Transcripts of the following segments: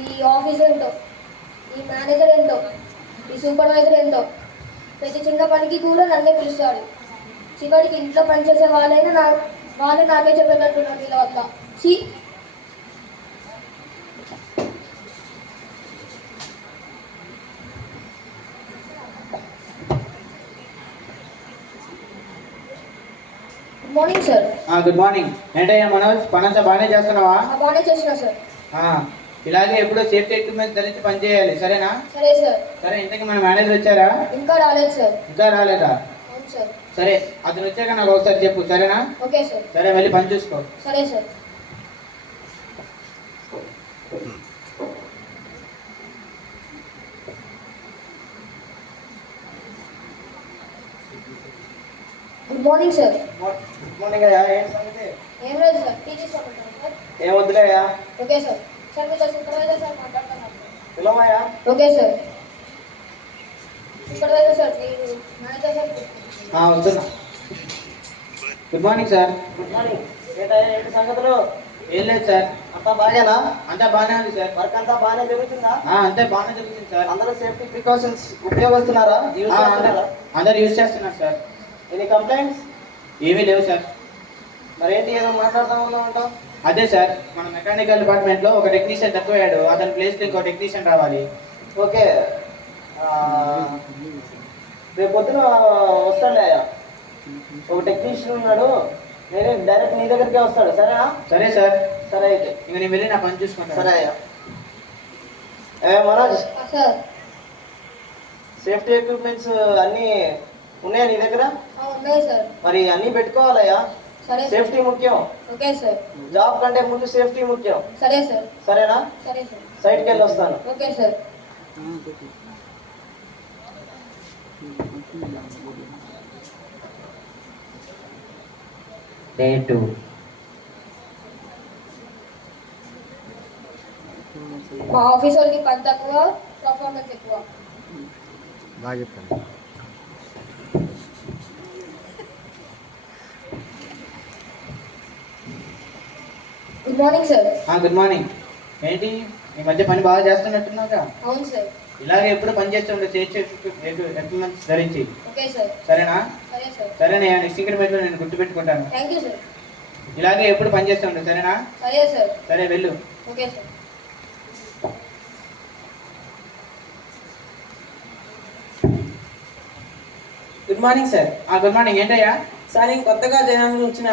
ఈ ఆఫీస్ ఏంటో, ఈ మేనేజర్ ఏంటో, ఈ సూపర్వైజర్ ఏంటో, ప్రతి చిన్న పనికి కూడా నన్నే పిలుస్తాడు. చివరికి ఇంట్లో పనిచేసే వాళ్ళే నాకే చెప్పేటట్టున్నారు వీళ్ళ వల్ల. ఛీ. Good morning sir. Good morning. ఏంటయ్యా మనోజ్, పనంతా బాగానే చేస్తున్నావా? బాగానే చేస్తున్నా సార్. ఇలాగే ఎప్పుడో సేఫ్టీ ఎక్విప్మెంట్స్ ధరించి పనిచేయాలి, సరేనా? సరే సార్. సరే, ఇంతకీ మన మేనేజర్ వచ్చారా? ఇంకా రాలేదు సార్. ఇంకా రాలేదా? అవును సార్. సరే, అతను వచ్చాక నాకు ఒకసారి చెప్పు, సరేనా? Okay sir. సరే, వెళ్ళి పని చూసుకో. సరే sir. Good morning sir. Good morning అయ్యా. ఏం సంగతి? ఏం లేదు సార్, టీ తీసుకుంటాను సార్. ఏం వద్దులేయ్యా. Okay sir. సార్ మీతో సూపర్వైజర్ సార్ మాట్లాడుతున్నాను. పిలవయ్యా. Okay sir. సూపర్వైజర్ సార్, మీరు మేనేజర్ సార్. వస్తున్నా. Good morning sir. Good morning. ఏంటి సంగతులు? ఏం లేదు సార్, అంతా బాగానా? అంతా బాగానే ఉంది సార్. వర్క్ అంతా బాగానే జరుగుతుందా? అంతే బాగానే జరుగుతుంది సార్. అందరూ సేఫ్టీ ప్రికాషన్స్ ఉపయోగిస్తున్నారా? అందరు యూజ్ చేస్తున్నారు సార్. Any complaints? ఏమీ లేవు సార్. మరేంటి ఏదో మాట్లాడుతూ ఉన్నావు? అదే సార్, మన మెకానికల్ డిపార్ట్మెంట్లో ఒక టెక్నీషియన్ తక్కువయ్యాడు, అతని ప్లేస్లో ఇంకో టెక్నీషియన్ రావాలి. ఓకే, రేపు పొద్దున వస్తాడులే. ఒక టెక్నీషియన్ ఉన్నాడు, నేనే డైరెక్ట్ నీ దగ్గరికే వస్తాడు, సరేనా? సరే సార్. సరే అయితే ఇంక నేను వెళ్ళి నా పని చూసుకుంటాను. సరే అయ్యా. మనోజ్, సార్. సేఫ్టీ ఎక్విప్మెంట్స్ అన్నీ ఉన్నాయా నీ దగ్గర? ఉన్నాయి సార్. మరి అన్నీ పెట్టుకోవాలయ్యా. సరే. సేఫ్టీ ముఖ్యం. Okay sir. జాబ్ కంటే ముందు సేఫ్టీ ముఖ్యం. సరే సార్. సరేనా? సరే సార్. సైట్కి వెళ్ళి వస్తాను. Okay sir. Day 2. మా ఆఫీస్ వాళ్ళకి పని తక్కువ, పర్ఫార్మెన్స్ ఎక్కువ. బాగా చెప్పండి. Good morning sir. Good morning. ఏంటి ఈ మధ్య పని బాగా చేస్తున్నట్టున్నావుగా? అవును సార్. ఇలాగే ఎప్పుడు పని చేస్తుండే ఎక్విప్మెంట్స్ ధరించి, ఓకే సార్. సరేనా? సరే సార్. సరేనే, నెక్స్ట్ ఇంక్రిమెంట్లో నేను గుర్తుపెట్టుకుంటాను. Thank you sir. ఇలాగే ఎప్పుడు పని చేస్తుండే, సరేనా? సరే సార్. సరే, వెళ్ళు. Okay sir. Good morning sir. Good morning. ఏంటయ్యా? సార్ నేను కొత్తగా జనాలు వచ్చిన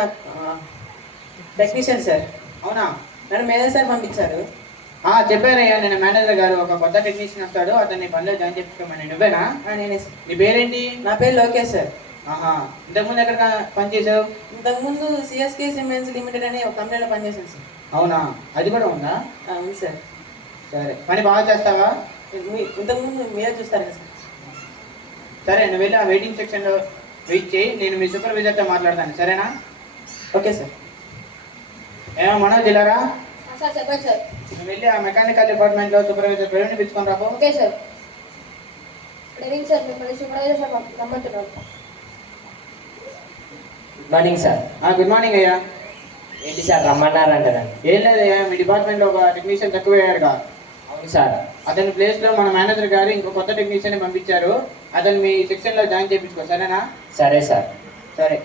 టెక్నీషియన్ సార్. అవునా? నన్ను మేనేజర్ సార్ పంపించారు. చెప్పారయ్యా, నేను మేనేజర్ గారు ఒక కొత్త టెక్నీషియన్ వస్తాడు, అతన్ని పనిలో జాయిన్ చేసుకోమని. నువ్వేనా? నేనే. నీ పేరేంటి? నా పేరు లోకేష్ సార్. ఇంతకుముందు ఎక్కడ పనిచేసావు? ఇంతకుముందు సిఎస్కే సిమెంట్స్ లిమిటెడ్ అనే ఒక కంపెనీలో పనిచేశాను సార్. అవునా? అది కూడా ఉందా? ఉంది సార్. సరే, పని బాగా చేస్తావా? ఇంతకుముందు మీరే చూస్తారు కదా సార్. సరే, నువ్వు వెళ్ళి ఆ వెయిటింగ్ సెక్షన్లో వెయిట్ చేయి, నేను మీ సూపర్వైజర్తో మాట్లాడతాను, సరేనా? Okay sir. ఏమో మనోజ్, ఇలారా. సార్ చెప్పండి సార్. నువ్వు వెళ్ళి ఆ మెకానికల్ డిపార్ట్మెంట్లో సూపర్వైజర్ ప్రవీణ్ని పిలుచుకొని రాబో. Okay sir. ప్రవీణ్ సార్, మిమ్మల్ని సూపర్వైజర్ సార్ రమ్మంటున్నారు. Good morning sir. Good morning అయ్యా. ఏంటి సార్ రమ్మన్నారంటారండి? ఏం లేదయ్యా, మీ డిపార్ట్మెంట్లో ఒక టెక్నీషియన్ తక్కువయ్యాడుగా. అవును సార్. అతని ప్లేస్లో మన మేనేజర్ గారు ఇంకో కొత్త టెక్నీషియన్ పంపించారు, అతను మీ సెక్షన్లో జాయిన్ చేయించుకో, సరేనా? సరే సార్. సరే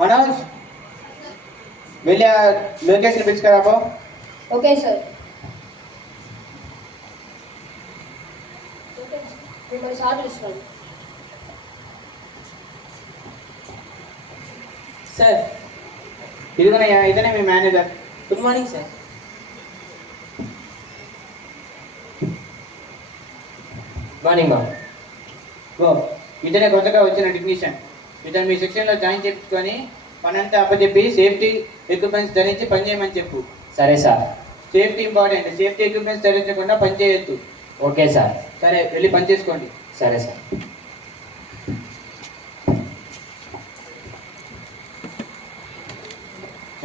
మనోజ్, వెళ్ళి ఆ లొకేషన్ పిలుచుకురాబో. Okay sir. మిమ్మల్ని సార్ పిలుస్తున్నాను. సార్ ఇదిగోనయ్యా, ఇతనే మీ manager. Good morning sir. Morning మా. ఇతనే కొత్తగా వచ్చిన టెక్నీషియన్. ఇతను మీ సెక్షన్లో జాయిన్ చేయించుకొని పనంతా అప్పచెప్పి సేఫ్టీ ఎక్విప్మెంట్స్ ధరించి పని చేయమని చెప్పు. సరే sir. Safety important, safety equipments ధరించకుండా పని చేయొద్దు. Okay sir. సరే, వెళ్ళి పని చేసుకోండి. సరే సార్.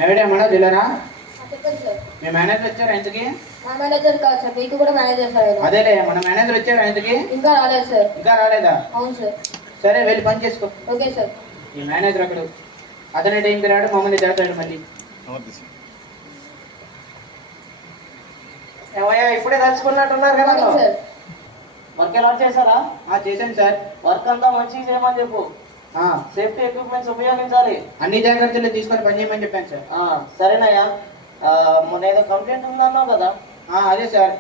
ఎవడే మనోజ్, ఇలారా. చెప్పండి సార్. మీ మేనేజర్ వచ్చారా ఇంతకి? మా మేనేజర్ కాదు సార్, మీకు కూడా మేనేజర్ సార్. అదేలే, మన మేనేజర్ వచ్చారా ఇంతకి? ఇంకా రాలేదు సార్. ఇంకా రాలేదా? అవును సార్. సరే, వెళ్ళి పని చేసుకో. Okay sir. ఈ మేనేజర్ అక్కడ అతని టైంకి రాడు, మమ్మల్ని తిడతాడు మళ్ళీ. ఏమయ్యా ఇప్పుడే తలుచుకున్నట్టున్నారు కదా మార్నింగ్ సార్. వర్క్ ఎలా చేశారా? చేశాను సార్. వర్క్ అంతా మంచిగా చేయమని చెప్పు. సేఫ్టీ ఎక్విప్మెంట్స్ ఉపయోగించాలి. అన్ని జాగ్రత్తలు తీసుకొని పని చేయమని చెప్పాను సార్. సరేనయ్యా. మొన్న ఏదో కంప్లైంట్ ఉందన్నావు కదా? అదే సార్,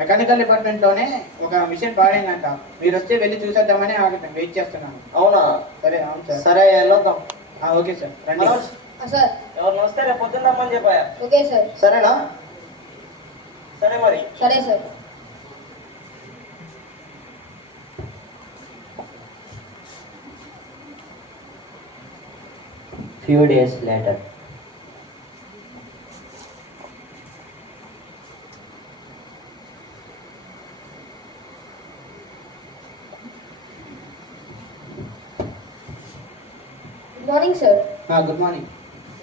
మెకానికల్ డిపార్ట్మెంట్లోనే ఒక మిషన్ పాడైందంట. మీరు వస్తే వెళ్ళి చూసేద్దామని వెయిట్ చేస్తున్నాను. అవునా? సరే, అవును సార్. సరే వెళ్ళొద్దాం. ఓకే సార్, రండి. మనోజ్, సార్. ఎవరిని వస్తే రేపు పొద్దున్న రమ్మని చెప్పాయా? Okay sir. సరేనా? సరే మరి. సరే sir. Few days later. Good morning sir. Good morning.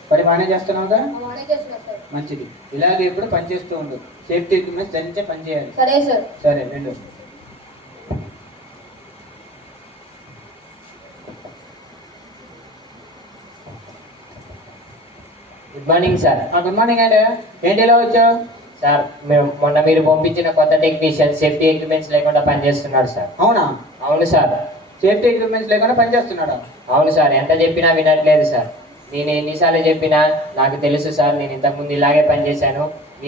పని బాగానే చేస్తున్నావుగా? బాగానే చేస్తున్నా సార్. మంచిది. ఇలాగే ఇప్పుడు పని చేస్తూ ఉండు. సేఫ్టీ ఎక్విప్మెంట్స్ ధరించే పని చేయాలి. సరే సార్. సరే, రెండు. Good morning sir. Good morning అండి. ఏంటి ఇలా వచ్చావు? సార్ మొన్న మీరు పంపించిన కొత్త టెక్నీషియన్ సేఫ్టీ ఎక్విప్మెంట్స్ లేకుండా పనిచేస్తున్నాడు సార్. అవునా? అవును సార్. సేఫ్టీ ఎక్విప్మెంట్స్ లేకుండా పని చేస్తున్నాడా? అవును సార్. ఎంత చెప్పినా వినట్లేదు సార్. నేను ఎన్నిసార్లు చెప్పినా నాకు తెలుసు సార్, నేను ఇంతకుముందు ఇలాగే పనిచేశాను,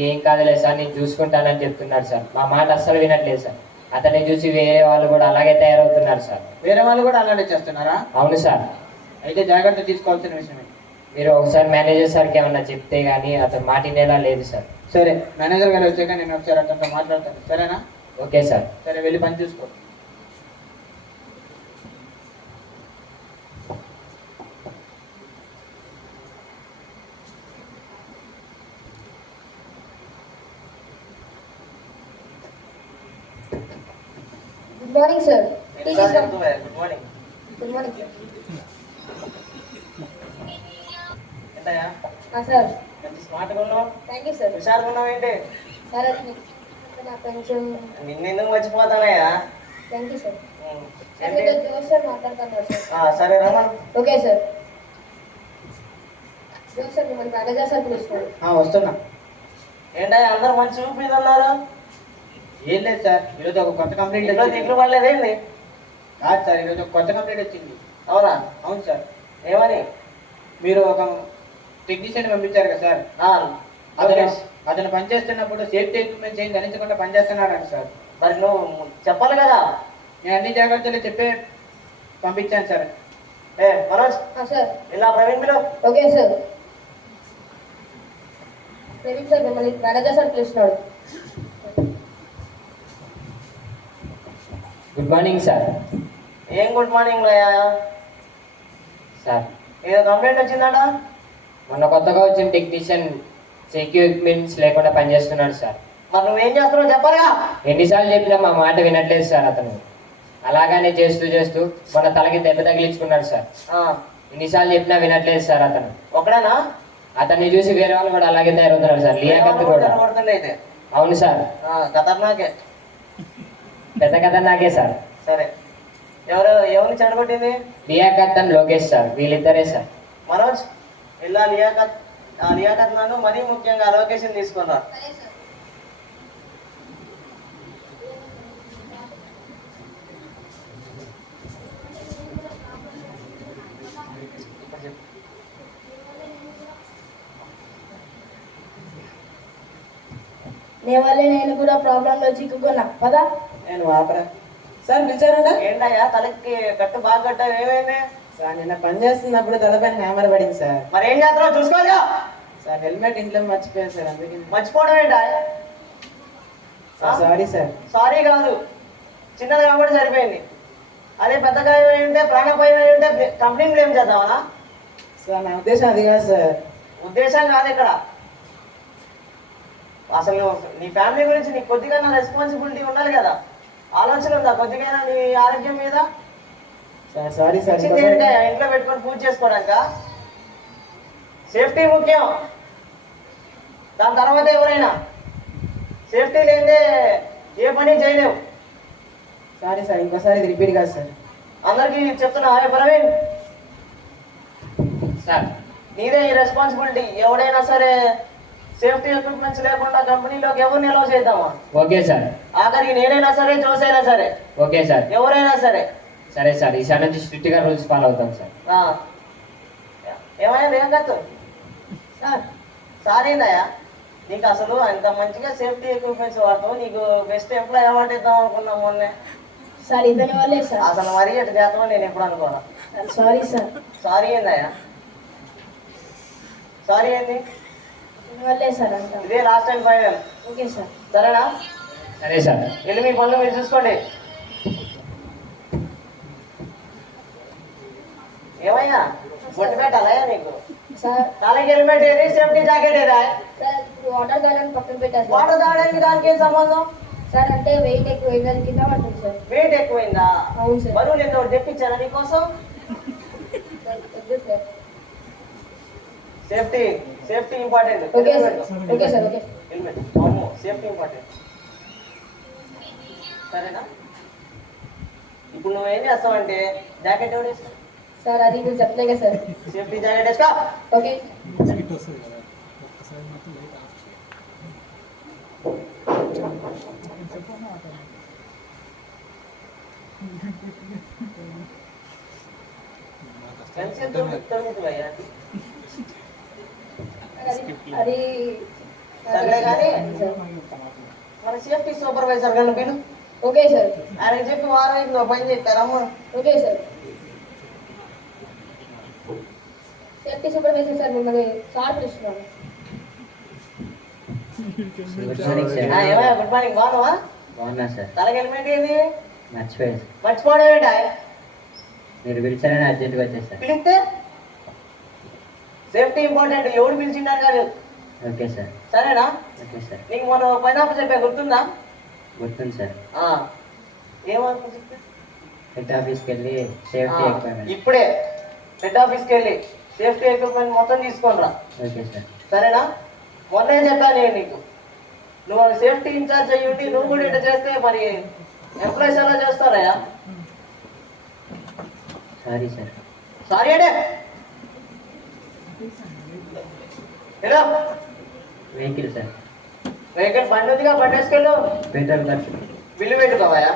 ఏం కాదులే సార్, నేను చూసుకుంటానని చెప్తున్నాడు సార్. మా మాట అస్సలు వినట్లేదు సార్. అతన్ని చూసి వేరే వాళ్ళు కూడా అలాగే తయారవుతున్నారు సార్. వేరే వాళ్ళు కూడా అలాగే చేస్తున్నారా? అవును సార్. అయితే జాగ్రత్త తీసుకోవాల్సిన విషయమే. మీరు ఒకసారి మేనేజర్ సార్కి ఏమన్నా చెప్తే కానీ అతను మాట వినేలా లేదు సార్. సరే, మేనేజర్ గారు వచ్చాక నేను ఒకసారి అతనితో మాట్లాడతాను. సరేనా? Okay sir. సరే, వెళ్ళి పని చూసుకో. Good morning sir. Good morning. Good morning sir. ఏంటయ్యా సార్. మంచి స్మార్ట్గా ఉన్నావు, థ్యాంక్ యూ సార్. హుషారుగా ఉన్నావు. ఏంటి సార్ అది నాకు కొంచెం నిన్నెందుకు మర్చిపోతానయ్యా? Thank you sir. సార్ ఏంటి? మీతో జోష్ సార్ మాట్లాడుతున్నారు సార్. సరే రమ్మను. Okay sir. జోష్ సార్ మిమ్మల్ని మేనేజర్ సార్ పిలుస్తున్నారు. వస్తున్నా. ఏంటయ్యా అందరూ మంచి చూపు మీద ఉన్నారు? ఏం లేదు సార్, ఈరోజు ఒక కొత్త కంప్లైంట్ ఇంట్లో వచ్చింది. తిట్లు పడలేదేంటి? కాదు సార్, ఈరోజు ఒక కొత్త కంప్లైంట్ వచ్చింది. అవునా? అవును సార్. ఏమని? మీరు ఒక టెక్నీషియన్ పంపించారు కదా సార్, అతను లోకేష్. అతను పనిచేస్తున్నప్పుడు సేఫ్టీ ఎక్విప్మెంట్స్ ఏం ధరించకుండా పనిచేస్తున్నాడు సార్. మరి నువ్వు చెప్పాలి కదా. నేను అన్ని జాగ్రత్తలు చెప్పే పంపించాను సార్. మనోజ్, సార్. ఇలా Praveen below. Okay sir. Praveen sir మిమ్మల్ని మేనేజర్ సార్ పిలుస్తున్నాడు. Good morning sir. ఏం గుడ్ మార్నింగ్ లయ్యా? సార్ ఏదో కంప్లైంట్ వచ్చిందట. మొన్న కొత్తగా వచ్చిన టెక్నీషియన్ ఎక్విప్మెంట్స్ లేకుండా పనిచేస్తున్నాడు సార్. మరి నువ్వేం చేస్తున్నావు చెప్పాలిగా. ఎన్నిసార్లు చెప్పినా మా మాట వినట్లేదు సార్. అతను అలాగానే చేస్తూ చేస్తూ మొన్న తలకి దెబ్బ తగిలించుకున్నాడు సార్. ఎన్నిసార్లు చెప్పినా వినట్లేదు సార్. అతను ఒకడేనా? అతన్ని చూసి వేరే వాళ్ళు కూడా అలాగే తయారవుతున్నారు సార్. లియాకత్ కూడా. కొడుతుండే అయితే అవును సార్. ఖతర్నాకే. పెద్ద కథ నాకే సార్. సరే, ఎవరిని చెడగొట్టింది? లియాకత్ అండ్ లోకేష్ సార్, వీళ్ళిద్దరే సార్. మనోజ్, ఇలా లియాకత్ నన్ను మరీ ముఖ్యంగా లొకేషన్ తీసుకున్నా. సరే సార్. నీ వల్లే నేను కూడా ప్రాబ్లంలో చిక్కుకున్నా పదా. నేను ఆపరా సార్, పిలిచారట. ఏంటయ్యా తలకి కట్టు బాగా కట్టావు, ఏమైంది? సార్, నిన్న పని చేస్తున్నప్పుడు తలపైన హ్యామర్ పడింది సార్. మరి ఏం చేస్తున్నావు చూసుకోవాలిగా. సార్, హెల్మెట్ ఇంట్లో మర్చిపోయాను సార్, అందుకే. మర్చిపోవడం ఏంటా? Sorry sir. సారీ కాదు, చిన్నది కాబట్టి సరిపోయింది. అదే పెద్ద గాయం అయి ఉంటే, ప్రాణాపాయం అయి ఉంటే కంప్లైంట్ ఏం చేద్దామనా? సార్, నా ఉద్దేశం అది కాదు సార్. ఉద్దేశం కాదు ఇక్కడ. అసలు నీ ఫ్యామిలీ గురించి నీకు కొద్దిగా రెస్పాన్సిబిలిటీ ఉండాలి కదా. ఆలోచన ఉందా కొద్దిగా నీ ఆరోగ్యం మీద? Sir sorry sir. ఏంటంటే ఇంట్లో పెట్టుకొని పూజ చేసుకోవడానిక? సేఫ్టీ ముఖ్యం, దాని తర్వాత ఎవరైనా. సేఫ్టీ లేదే ఏ పని చేయలేవు. సారీ సార్, ఇంకోసారి ఇది రిపీట్ కాదు సార్. అందరికీ చెప్తున్నా. ప్రవీణ్ సార్ నీదే ఈ రెస్పాన్సిబిలిటీ. ఎవడైనా సరే సేఫ్టీ ఎక్విప్మెంట్స్ లేకుండా కంపెనీలోకి ఎవరు నిల్వ చేద్దామా? Okay sir. ఆఖరికి నేనైనా సరే, జోసైనా సరే, ఓకే సార్. ఎవరైనా సరే. సరే సార్, ఈసారి నుంచి స్ట్రిక్ట్గా రూల్స్ ఫాలో అవుతాం సార్. ఏమైనా ఏం కాదు సార్ సార్ ఏందయ్యా నీకు అసలు అంత మంచిగా సేఫ్టీ ఎక్విప్మెంట్స్ వాడతావు, నీకు బెస్ట్ ఎంప్లాయ్ అవార్డు ఇద్దాం అనుకున్నాం మొన్నే. సార్ ఇతని వల్లే సార్. అసలు మరీ ఎటు చేస్తామో నేను ఎప్పుడు అనుకోను. Sorry sir. సారీ ఏందయ్యా? సారీ ఏంది? ఇతని వల్లే సార్ అంతా. ఇదే last time final. Okay sir. సరేనా? సరే సార్. వెళ్ళి మీ పనులు మీరు చూసుకోండి. ఏమయ్యా బొట్టు పెట్టాలయ్యా నీకు? సార్ తలకి హెల్మెట్ ఏది, సేఫ్టీ జాకెట్ ఏదా? సార్ ఇప్పుడు వాటర్ తాగడానికి పక్కన పెట్టారు సార్. వాటర్ తాగడానికి దానికి ఏం సంబంధం? సార్ అంటే వెయిట్ ఎక్కువ దాని కింద పడుతుంది సార్. వెయిట్ ఎక్కువైందా? అవును సార్. బరువు నేను ఒకటి తెప్పించాను నీకోసం. వద్దు sir. Safety safety important. Okay sir. Okay sir. Okay helmet అమ్మో సేఫ్టీ ఇంపార్టెంట్. సరేనా? ఇప్పుడు నువ్వేం చేస్తావంటే జాకెట్ ఎవరు వేసుకో. సార్ అది మీరు చెప్పలేగా సార్. సేఫ్టీ జాకెట్ వేసుకో. ఓకే అది సర్లే కానీ మన సేఫ్టీ సూపర్వైజర్ కన్నా పిలు. Okay sir. ఆయన చెప్పి వారం అయింది పని చెప్తారమ్మ. Okay sir. Safety supervisor sir మిమ్మల్ని సార్ పిలుస్తున్నాను. Good morning sir. ఏమయ్యా గుడ్ మార్నింగ్, బాగున్నావా? బాగున్నా సార్. తలకి హెల్మెట్ ఏది? మర్చిపోయాను సార్. మర్చిపోవడం ఏంటా? మీరు పిలిచారని అర్జెంట్గా వచ్చేసారు. పిలిస్తే సేఫ్టీ ఇంపార్టెంట్, ఎవడు పిలిచిండారు కాదు. Okay sir. సరేనా? Okay sir. నీకు మొన్న పైనాపిల్ చెప్పా గుర్తుందా? గుర్తుంది సార్. ఏమనుకుంటు హెడ్ ఆఫీస్కి వెళ్ళి సేఫ్టీ ఎక్విప్మెంట్. ఇప్పుడే హెడ్ ఆఫీస్కి వెళ్ళి సేఫ్టీ ఎక్విప్మెంట్ మొత్తం తీసుకొని రా. Okay sir. సరేనా? మొన్నే చెప్పాను నేను నీకు, నువ్వు సేఫ్టీ ఇన్ఛార్జ్ అయ్యి ఉండి నువ్వు కూడా ఇట్లా చేస్తే మరి ఎంప్లాయీస్ ఎలా చేస్తారయ్యా? Sorry sir. సారీ అంటే ఎలా? Vehicle sir. వెహికల్ బండి ఉందిగా, బండి వేసుకెళ్ళు. పెట్రోల్ ఖర్చు. బిల్లు పెట్టుకోవాయా?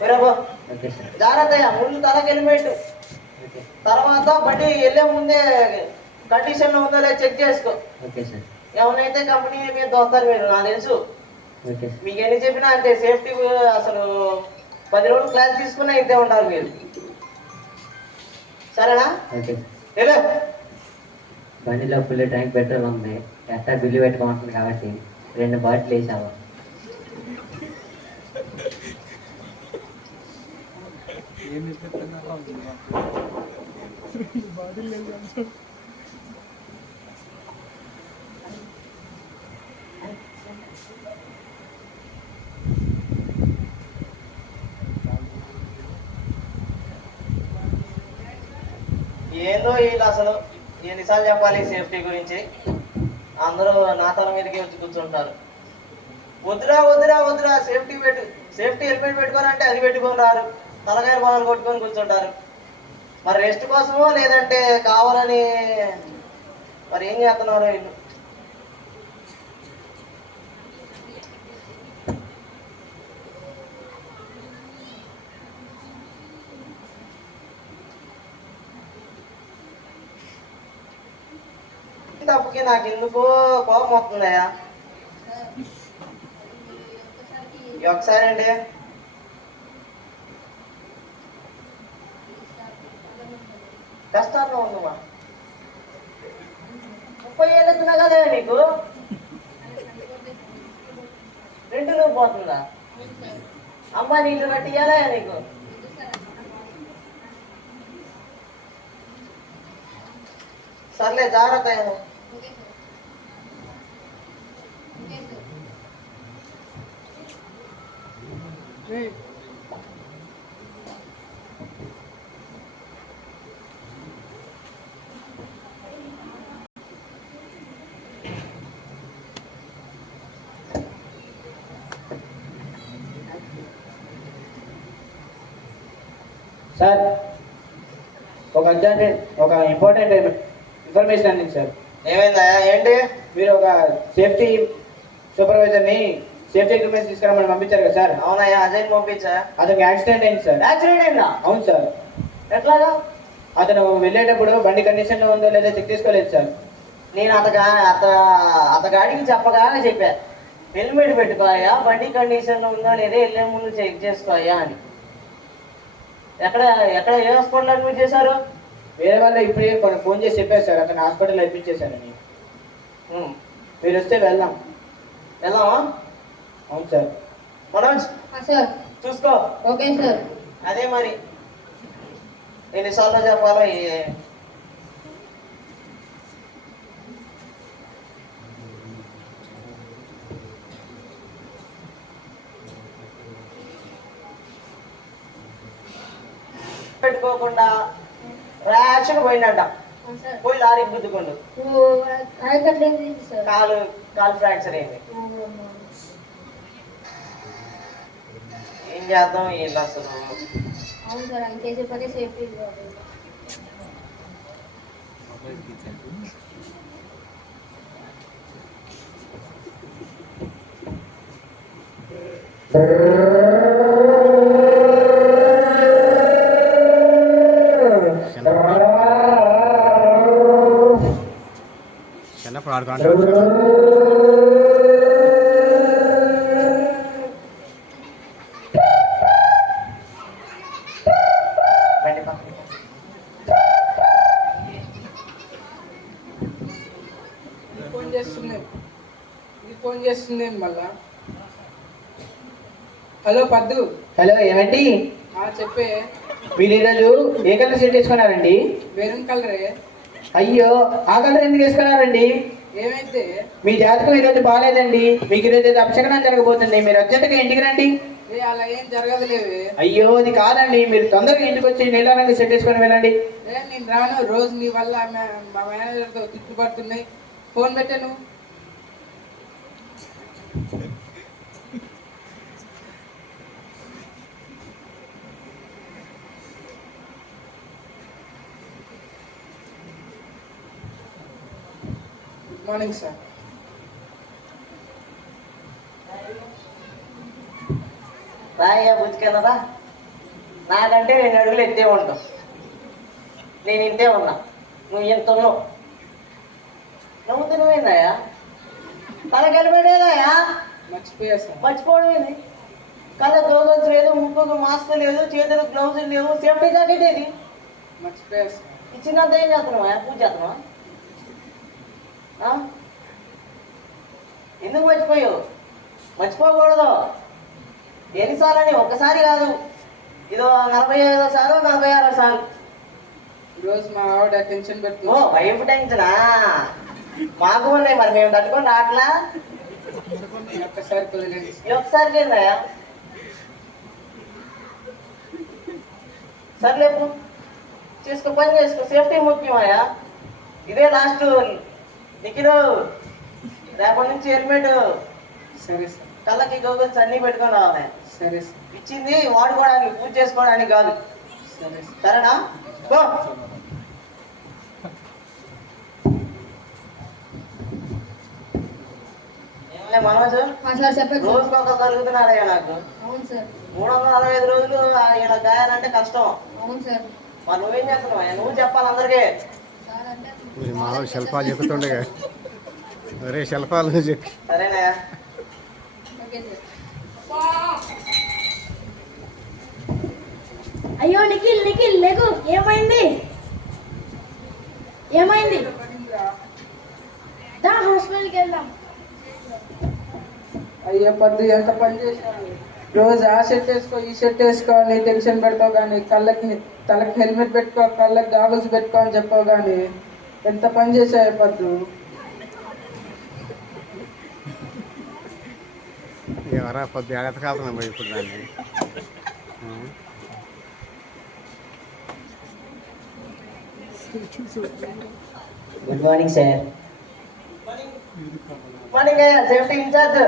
బరాబో ఓకే సార్. జాగ్రత్తయ్యా, ముందు తలకి హెల్మెట్, ఓకే. తర్వాత బండి వెళ్ళే ముందే కండిషన్లో ఉందో లేదో చెక్ చేసుకో. Okay sir. ఏమన్నైతే కంపెనీ మీద దోస్తారు మీరు, నాకు తెలుసు. Okay sir. మీకు ఎన్ని చెప్పినా అంతే. సేఫ్టీ అసలు 10 రోజులు క్లాస్ తీసుకున్నా ఇంతే ఉంటారు మీరు. సరేనా? ఓకే. వెళ్ళు. బండిలో ఫుల్ ట్యాంక్ పెట్రోల్ ఉంది, ఎట్టా బిల్లు పెట్టుకుంటుంది కాబట్టి 2 బాటిల్ వేసాము. ఏందో వీళ్ళు అసలు ఎన్నిసార్లు చెప్పాలి సేఫ్టీ గురించి? అందరూ నా తల మీదకి వచ్చి కూర్చుంటారు. వద్దురా వద్దురా వద్దురా, సేఫ్టీ హెల్మెట్ పెట్టుకోరంటే అది పెట్టుకొని రారు, తలకాయలు బాగా కొట్టుకొని కూర్చుంటారు. మరి రెస్ట్ కోసమో లేదంటే కావాలని మరి ఏం చేస్తున్నారు వీళ్ళు? తప్పుకి నాకు ఎందుకో కోపం వస్తుందయ్యా. ఒకసారి అండి కష్టాల్లో ఉందమ్మా. 30 ఏళ్ళు ఎత్తున్నా కదా నీకు, 2 రూపాయలు పోతుందా? అమ్మ నీళ్ళు బట్టి ఇయ్యాలా నీకు? సర్లే జాగ్రత్త. సార్ ఒక ఇంపార్టెంట్ ఇన్ఫర్మేషన్ అందింది సార్. ఏమైందా? ఏంటి? మీరు ఒక సేఫ్టీ సూపర్వైజర్ని సేఫ్టీ ఎక్విప్మెంట్స్ తీసుకురమ్మని పంపించారు కదా సార్. అవునయ్యా, అజయ్ పంపించా. అతనికి యాక్సిడెంట్ అయింది సార్. యాక్సిడెంట్ అయిందా? అవును సార్. ఎట్లాగా? అతను వెళ్ళేటప్పుడు బండి కండిషన్లో ఉందో లేదో చెక్ చేసుకోలేదు సార్. నేను అతగాడికి చెప్పగానే చెప్పా, హెల్మెట్ పెట్టుకోయా, బండి కండిషన్లో ఉందా లేదా వెళ్ళే ముందు చెక్ చేసుకోయా అని. ఎక్కడ ఎక్కడ ఏ హాస్పిటల్ అడ్మిట్ చేశారు? వేరే వాళ్ళు ఇప్పుడే ఫోన్ చేసి చెప్పారు సార్, అతను హాస్పిటల్లో ఇప్పించేశారని. మీరు వస్తే వెళ్దాం. వెళ్దామా? అవును సార్. మనోజ్ సార్. చూసుకో. Okay sir. అదే మరి ఎన్నిసార్లు చెప్పాలో పెట్టుకోకుండా ర్యాష్గా పోయిందంట. సార్. పోయి లారీకి గుద్దుకుండు, అట్లేదు సార్. కాలు ఫ్రాక్చర్ అయింది. ఏం చేద్దాం వీళ్ళు అసలు. అవును సార్, ఆయన చేసే పనే సేఫ్టీ. చిన్నప్పుడు ఆడుకుంటారు. ఫోన్ చేస్తుంది మళ్ళా. హలో పద్దు. హలో, ఏమండి? చెప్పే. మీరు ఈరోజు ఏ కలర్ షర్ట్ వేసుకున్నారండి? మెరూన్ కలరే. అయ్యో, ఆ కలర్ ఎందుకు వేసుకున్నారండి? ఏమైతే? మీ జాతకం ఈరోజు బాగాలేదండి, మీకు ఈరోజు ఏదో అపశకనం జరగబోతుంది. మీరు అర్జెంటుగా ఇంటికి రండి. అలా ఏం జరగదులేవే. అయ్యో, అది కాదండి, మీరు తొందరగా ఇంటికి వచ్చి నీళ్ళ రంగు సెట్ చేసుకొని వెళ్ళండి. నేను రాను, రోజు నీ వల్ల మా మేనేజర్తో తిట్టుపడుతున్నాయి. ఫోన్ పెట్టాను. Good morning sir. రాయ్యా బుజ్జికెళ్ళరా, నాకంటే 2 అడుగులు ఎత్తే ఉంటావు. నేను ఇంతే ఉన్నా, నువ్వు ఎంత ఉన్నావు. నవ్వుతూ నువ్వేందాయా? తలకెళ్ళిపోయేదాయా? మర్చిపోయా సార్. మర్చిపోవడం ఏంది? కళ్ళ గోగల్స్ లేదు, ముక్కుకు మాస్క్ లేదు, చేతులకు గ్లౌజులు లేవు, సేఫ్టీ జాకెట్ ఏది? మర్చిపోయా సార్. ఇచ్చినంత ఏం చేస్తున్నావా? పూజ చేస్తున్నావా? ఎందుకు మర్చిపోయావు? మర్చిపోకూడదు. ఎన్నిసార్లు? ఒక్కసారి కాదు, ఇదో 45వ సారు 46వ సారు. ఈరోజు మా ఆవిడ టెన్షన్ ఓ పెడుతుంది. వైఫ్ టెన్షనా? మాకు ఉన్నాయి, మరి మేము తట్టుకొని రాట్లా. ఒక్కసారి కుదిరేది. ఒక్కసారికి ఏందయ్యా? సర్లేపు చేసుకో, పని చేసుకో, సేఫ్టీ ముఖ్యమయ్యా. ఇదే లాస్ట్. నిఖిలు, రేపటి నుంచి హెల్మెట్, సరే సార్. కళ్ళకి గోగుల్స్ అన్నీ పెట్టుకొని రావాలి. సరే సార్. ఇచ్చింది వాడుకోవడానికి, పూజ చేసుకోవడానికి కాదు. సరే సార్. సరేనా? గో. ఏమయ్య మనోజ్, సార్ చెప్పండి సార్. రోజుకొక కలుగుతున్నారయ్యా నాకు. అవును సార్. 365 రోజులు ఇలా గాయాలంటే కష్టం. అవును సార్. మరి నువ్వేం చేస్తున్నావు? నువ్వు చెప్పాలి అందరికీ. సార్ అంటే మీ మామూలు శిల్పాలు చెబుతుండగా అరే శిల్పాలు చెప్పి సరేనా? Okay sir. అయ్యో నిఖిల్ నిఖిల్ లేకు, ఏమైంది? ఏమైంది? దా హాస్పిటల్కి వెళ్దాం. అయ్యో పద్దు, ఎంత పని చేశాను. రోజు ఆ షర్ట్ వేసుకో, ఈ షర్ట్ వేసుకో అని టెన్షన్ పెడతావు, కానీ తలకి హెల్మెట్ పెట్టుకో, కళ్ళకి గాగుల్స్ పెట్టుకో అని చెప్పావు, కానీ ఎంత పని చేశావు పద్దు. ఎవరా పొద్దు ఎగత కాదు ఇప్పుడు దాన్ని. Good morning sir. మార్నింగ్ అయ్యా. సేఫ్టీ ఇన్ఛార్జ్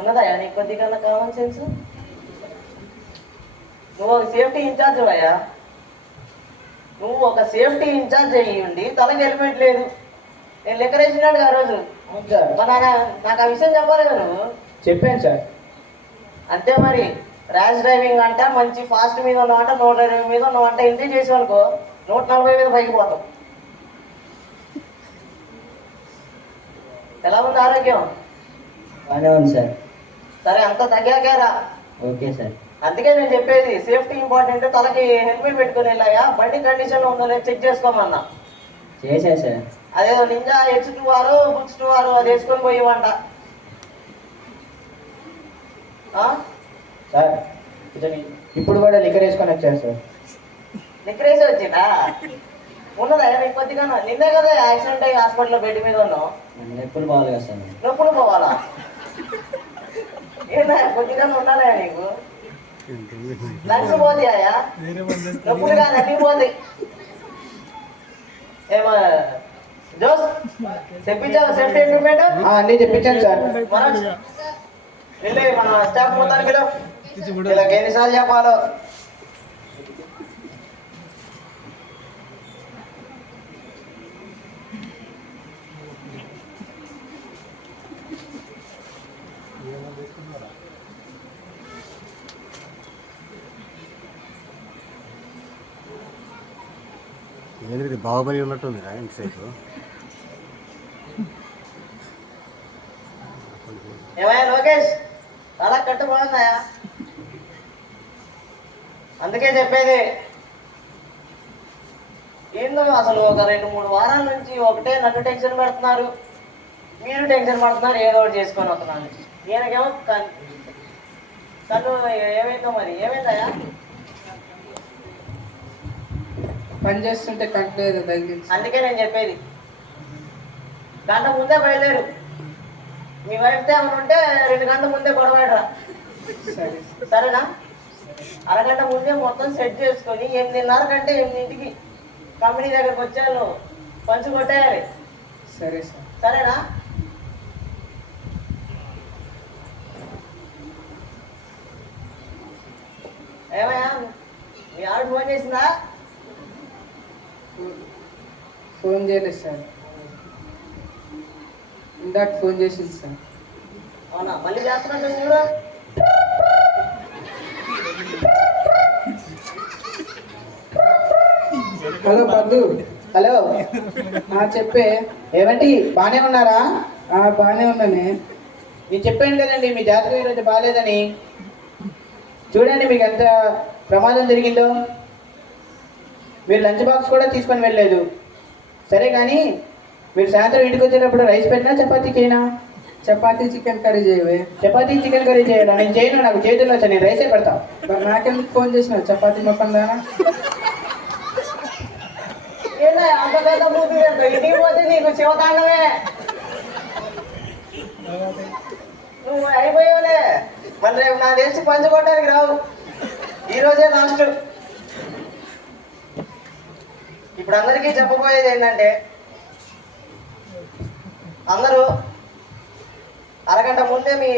ఉన్నదయ్యా నీకు కొద్దిగా కామన్ సెన్స్? నువ్వు ఒక సేఫ్టీ ఇన్ఛార్జ్ అయ్యా. నువ్వు ఒక సేఫ్టీ ఇన్ఛార్జ్ అయ్యి ఉండి తలకి హెల్మెట్ లేదు, నేను లెక్కర్ వేసినాడు ఆ రోజు. అవును సార్, మరి నాకు ఆ విషయం చెప్పాలి కదా నువ్వు. చెప్పాను సార్. అంతే మరి. ర్యాష్ డ్రైవింగ్ అంట, మంచి ఫాస్ట్ మీద ఉన్నావంట, 120 మీద ఉన్నావంట, ఇంతే చేసావు అనుకో 140 మీద పైకి పోతాం. ఎలా ఉంది ఆరోగ్యం? బాగానే ఉంది సార్. సరే అంత తగ్గాకేరా. Okay sir. అందుకే నేను చెప్పేది సేఫ్టీ ఇంపార్టెంట్. తలకి హెల్మెట్ పెట్టుకుని వెళ్ళాయా, బండి కండిషన్లో ఉందో లేదు చెక్ చేసుకోమన్నా. చేసా సార్. అదేదో నింజా H2R బుక్స్ 2R అది వేసుకొని పోయివంట. సార్ ఇతను ఇప్పుడు కూడా లిక్కర్ వేసుకొని వచ్చారు సార్. నిక్కరేసి వచ్చిందా? ఉన్నదా నీకు కొద్దిగా? నిన్నే కదా యాక్సిడెంట్ అయ్యి హాస్పిటల్లో బెడ్ మీద ఉన్నావు. ఎప్పుడు బాగాలి కదా సార్. నొప్పులు పోవాలా? ఏందా కొద్దిగా ఉండాలా నీకు? లంగ్స్ పోతాయా? నొప్పులు కాదు అన్నీ పోతాయి. ఏమో జోస్ తెప్పించావు సేఫ్టీ ఎక్విప్మెంట్? అన్నీ తెప్పించాను సార్. మనం వెళ్ళి మన స్టాఫ్ మొత్తానికి ఇలా ఎన్నిసార్లు చెప్పాలో. ఏంటి బాహుబలి ఉన్నట్టుంది ఇంతసేపు. ఏమయ్యా లోకేష్, చాలా కట్టు బాగున్నాయా? అందుకే చెప్పేది ఏందో అసలు ఒక 2-3 వారాల నుంచి ఒకటే నన్ను టెన్షన్ పెడుతున్నారు, మీరు టెన్షన్ పడుతున్నారు, ఏదో ఒకటి చేసుకొని వస్తున్నాను. ఈయనకేమో కన్ను ఏమైందో మరి. ఏమైందయ్యా? పని చేస్తుంటే కంట్లో ఏదో తగిలింది. అందుకే నేను చెప్పేది గంట ముందే బయలుదేరు. మీ వైఫ్తో ఏమైనా ఉంటే 2 గంటల ముందే గొడవడరా. సరే సరేనా? అరగంట ముందే మొత్తం సెట్ చేసుకొని 8:30 కంటే 8ంటికి కంపెనీ దగ్గరకు వచ్చాను, పంచు కొట్టేయాలి. సరే సార్. సరేనా? ఏమయ్యా మీ ఆవిడ ఫోన్ చేసిందా? ఫోన్ చేయలేదు సార్. ఇందాక ఫోన్ చేసింది సార్. అవునా? మళ్ళీ చేస్తున్నట్టు చూడు. హలో పద్దు. హలో, చెప్పే. ఏమండి బాగానే ఉన్నారా? బాగానే ఉన్నానే. నేను చెప్పాను కదండి మీ జాతర ఈరోజు బాగాలేదని. చూడండి మీకు ఎంత ప్రమాదం జరిగిందో. మీరు లంచ్ బాక్స్ కూడా తీసుకొని వెళ్ళలేదు. సరే కానీ మీరు సాయంత్రం ఇంటికి వచ్చేటప్పుడు రైస్ పెట్టినా చపాతీ చేయనా? చపాతీ చికెన్ కర్రీ చేయవే. చపాతీ చికెన్ కర్రీ చేయాలా? నేను చేయను, నాకు చేతుల్లో వచ్చా, నేను రైసే పెడతా. మరి నాకెందుకు ఫోన్ చేసినావు? చపాతీ మొత్తం దానా? ఏంటో అంత పెద్ద మూవీ ఇంటికి పోతే నీకు శివతాండవే. నువ్వు అయిపోయావులే. మరి రేపు నాకు తెలిసి పంచుకోవడానికి రావు. ఈరోజే లాస్ట్. ఇప్పుడు అందరికీ చెప్పబోయేది ఏంటంటే అందరూ అరగంట ముందే మీ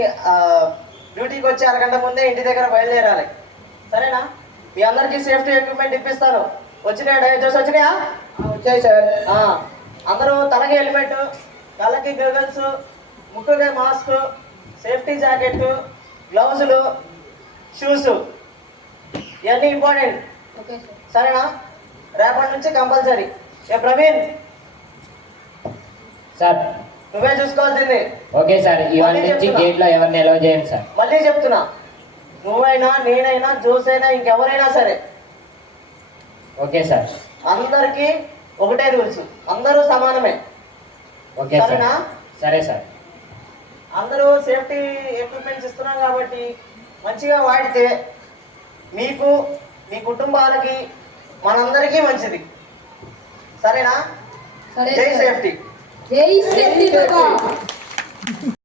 డ్యూటీకి వచ్చి అరగంట ముందే ఇంటి దగ్గర బయలుదేరాలి. సరేనా? మీ అందరికీ సేఫ్టీ ఎక్విప్మెంట్ ఇప్పిస్తాను. వచ్చినాయా డయాజోస్? వచ్చినాయా? వచ్చాయి సార్. అందరూ తలకి హెల్మెట్, కళ్ళకి గగల్స్, ముక్కుకి మాస్క్, సేఫ్టీ జాకెట్, గ్లౌజులు, షూస్, ఇవన్నీ ఇంపార్టెంట్. Okay sir. సరేనా? రేపటి నుంచి కంపల్సరీ. ప్రవీణ్ సార్ నువ్వే చూసుకోవాల్సింది. Okay sir. ఇవాళ నుంచి గేట్లో ఎవరిని అలౌ చేయండి సార్. మళ్ళీ చెప్తున్నా, నువ్వైనా నేనైనా జోస్ అయినా ఇంకెవరైనా సరే ఓకే సార్. అందరికీ ఒకటే రూల్స్, అందరూ సమానమే. Okay sir. సరేనా? సరే సార్. అందరూ సేఫ్టీ ఎక్విప్మెంట్స్ ఇస్తున్నాం కాబట్టి మంచిగా వాడితే మీకు, మీ కుటుంబాలకి, మనందరికీ మంచిది. సరేనా? సరే జై సార్. సేఫ్టీ. జై సేఫ్టీ బాబా.